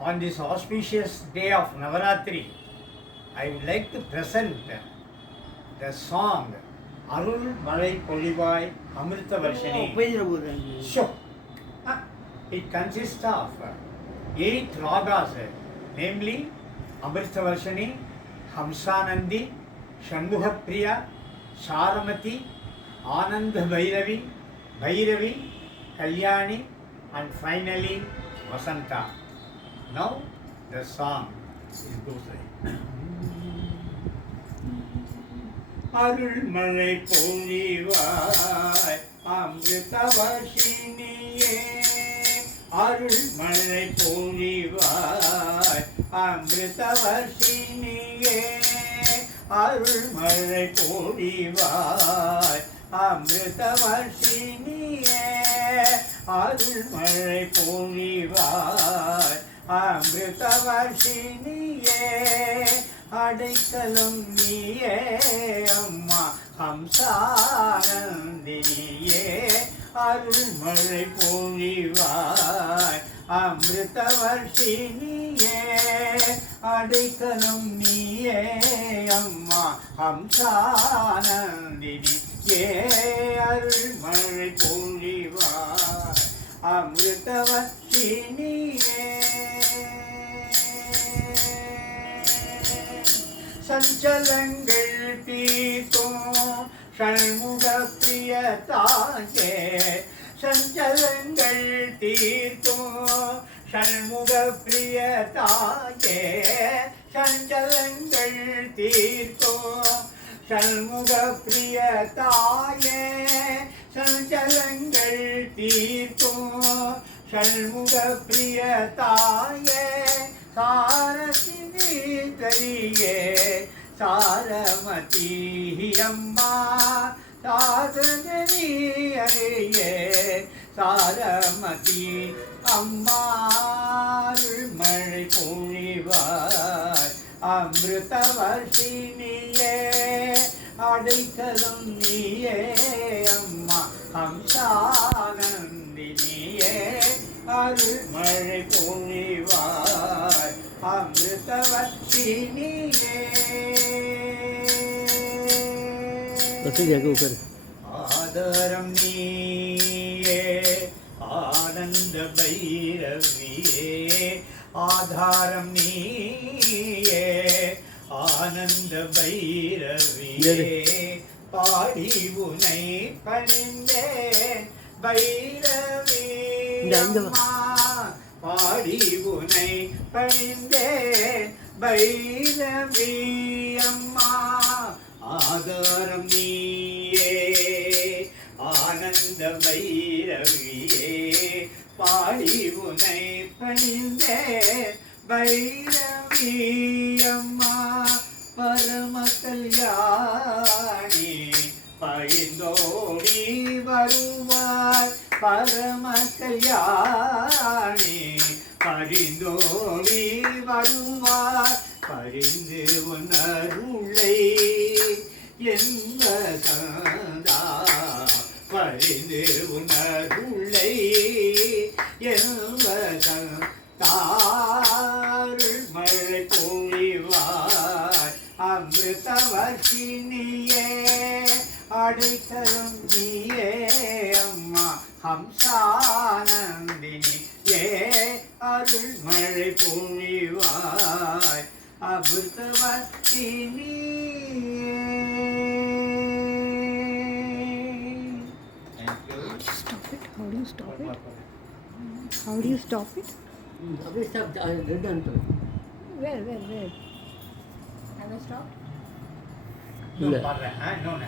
on this auspicious day of Navaratri, I would like to present the song Amrita Varshini. பேஜில் போடுறாங்க Sure. Ah, It consists of eight ragas, namely Amrita Varshini, Hamsanandi, Shanmuhapriya, Sharamati, Ananda Bhairavi, Bhairavi, Kalyani, and finally Vasanta. Now the song is goes like. அருள்மழை பொழிவாய் அமிர்த வர்ஷினியே அருள்மழை பொழிவாய் அமிர்த வர்ஷினியே அருள்மழை பொழிவாய் அமிர்த வர்ஷினியே அருள்மழை பொழிவாய் அமிர்தவர்ஷினியே அடைக்கலும் நீயே அம்மா ஹம்சானந்தினியே அருள்மழை பொழிவாய் அமிர்தவர்ஷினியே அடைக்கலும் நீயே அம்மா ஹம்சானந்தினி ஏ அருள்மழை பொழிவாய் அமிர்தவர்ஷினியே சஞ்சலங்கள் தீர்க்கும் சண்முக பிரிய தாயே சஞ்சலங்கள் தீர்க்கும் சண்முக பிரிய தாயே சஞ்சலங்கள் தீர்க்கும் சண்முக பிரிய தாயே சஞ்சலங்கள் தீர்க்கும் சண்முக பிரிய தாயே சாரசினி தரியே சாரமதி அம்மா சாதனி அரியே சாரமதி அம்மா மழை பொழிவார். அமிர்த வர்ஷினியே அடைக்கலம் நீயே அம்மா அம்சானந்தினியே அருள் மழை பொழிவார். அமிர்த வர்ஷினியே வசதி அங்கே உட்காரு ஆதாரம் நீயே ஆனந்த பைரவியே ஆதாரம் நீயே ஆனந்த பைரவியே பாடி உனை பணிந்தே பைரவி அம்மா. ஆதாரம் நீயே. ஆனந்த பைரவியே பாடி உனை பணிந்தே பைரவி அம்மா பரம கல்யாணி பழிந்தோடி வருவார் பரம கல்யாணி பரிந்தோடி வருவார். பரிந்து உணருளை என்ன சந்தா? பரிந்து உணருளை என்ன தாருள் மழை பொழிவாய் அமிர்தவர்ஷினியே அடைத்தரும் நீயே. அம்மா ஹம்சானந்தினி ஏ அருள் மழை பொழிவாய் அமிர்த வர்ஷினியே Thank you. Stop it. How do you stop it? How do you stop it? அப்படியே ஸ்டாப் ரெட் அனுப்பு Where, where, where? Have I stopped? இன்னும் இல்லை பாடுறேன் ஆ, இன்னொன்னு